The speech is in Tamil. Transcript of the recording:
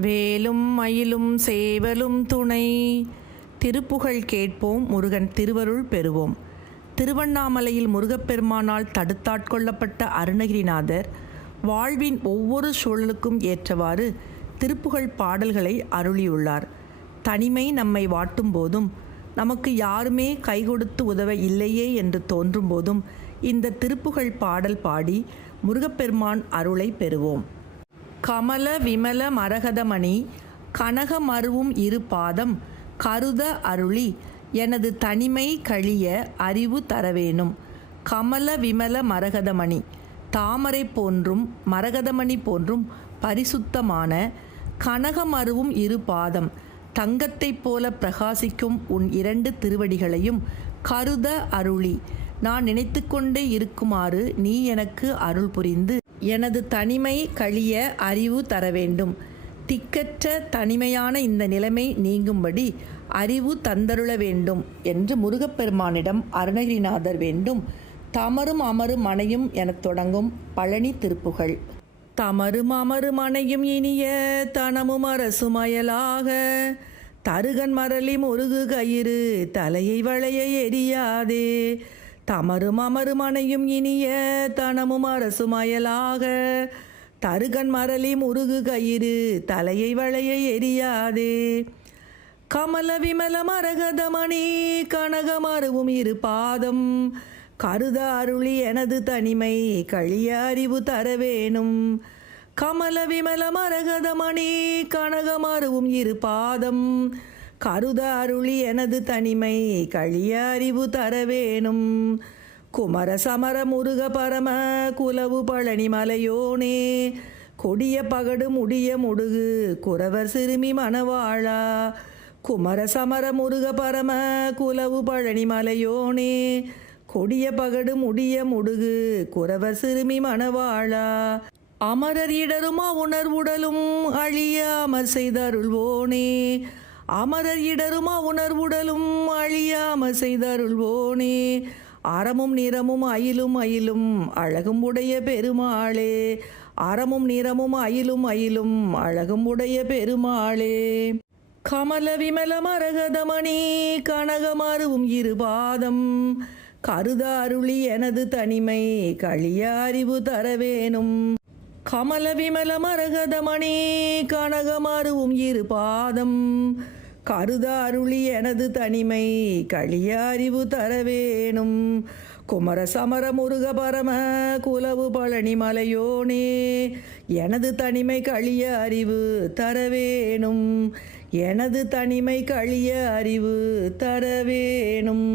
வேலும் மயிலும் சேவலும் துணை. திருப்புகழ் கேட்போம் முருகன் திருவருள் பெறுவோம். திருவண்ணாமலையில் முருகப்பெருமானால் தடுத்தாட்கொள்ளப்பட்ட அருணகிரிநாதர் வாழ்வின் ஒவ்வொரு சூழலுக்கும் ஏற்றவாறு திருப்புகழ் பாடல்களை அருளியுள்ளார். தனிமை நம்மை வாட்டும் போதும் நமக்கு யாருமே கை கொடுத்து உதவ இல்லையே என்று தோன்றும் போதும் இந்த திருப்புகழ் பாடல் பாடி முருகப்பெருமான் அருளை பெறுவோம். கமல விமல மரகதமணி கனக மருவும் இரு பாதம் கருத அருளி எனது தனிமை கழிய அறிவு தரவேணும் கமல விமல மரகதமணி தாமரை போன்றும் மரகதமணி போன்றும் பரிசுத்தமான கனகமருவும் இரு பாதம் தங்கத்தைப் போல பிரகாசிக்கும் உன் இரண்டு திருவடிகளையும் கருத அருளி. நான் நினைத்து கொண்டே இருக்குமாறு நீ எனக்கு அருள் புரிந்து எனது தனிமை கழிய அறிவு தர வேண்டும். திக்கற்ற தனிமையான இந்த நிலைமை நீங்கும்படி அறிவு தந்தருள வேண்டும் என்று முருகப்பெருமானிடம் அருணகிரிநாதர் வேண்டும். தமரும் அமரும் மனையும் எனத் தொடங்கும் பழனி திருப்புகள் தமரும் அமரும் மனையும் இனிய தனமும் அரசுமயலாக தருகன் மரளி முருகு கயிறு தலையை வளைய எரியாதே. தமரும் அமருமனையும் இனிய தனமும் அரசுமயலாக தருகன் மரளி முருகு கயிறு தலையை வளைய எரியாதே. கமல விமல மரகதமணி கனகமருவும் இரு பாதம். கருத அருளி எனது தனிமை கழிய அறிவு தர வேணும் கமல விமல மரகதமணி கனகமருவும் இரு பாதம். கருத அருளி எனது தனிமை கழிய அறிவு தர வேணும். குமர சமர முருக பரம குலவு பழனி மலையோனே. கொடிய பகடு முடிய முடுகு குறவர் சிறுமி மணவாழா குமர சமர முருக பரம குலவு பழனி மலையோனே. கொடிய பகடு முடிய முடுகு குறவர் சிறுமி மணவாழா அமரர் இடருமா உணர்வுடலும் அழிய அமர் செய்தருள்வோனே. அமரர் இடருமா உணர்வுடலும் அழியாம செய்தருள்வோனே. அறமும் நிறமும் அயிலும் அயிலும் அழகும் உடைய பெருமாளே. அறமும் நிறமும் அயிலும் அயிலும் அழகும் உடைய பெருமாளே. கமல விமல மரகதமணி கனகமருவும் இருபாதம். கருத அருளி எனது தனிமை கழிய அறிவு தர வேணும் கமல விமல மரகதமணி கனகமருவும் இரு பாதம் கருதா அருளி எனது தனிமை கழிய அறிவு தர வேணும் குமர சமர முருக பரம குலவு பழனி மலையோனே எனது தனிமை கழிய அறிவு தர வேணும் எனது தனிமை கழிய அறிவு தர வேணும்